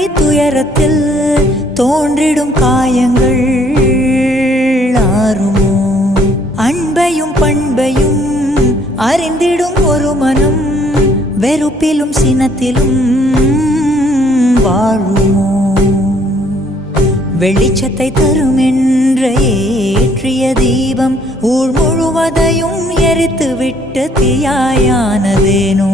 வழி துயரத்தில் தோன்றிடும் காயங்கள் ஆறுமோ? அன்பையும் பண்பையும் அறிந்திடும் ஒரு மனம் வெறுப்பிலும் சினத்திலும் வாழுமோ? வெளிச்சத்தை தரும் என்ற ஏற்றிய தீபம் ஊர் முழுவதையும் எரித்து விட்டு தீயாயானதேனோ?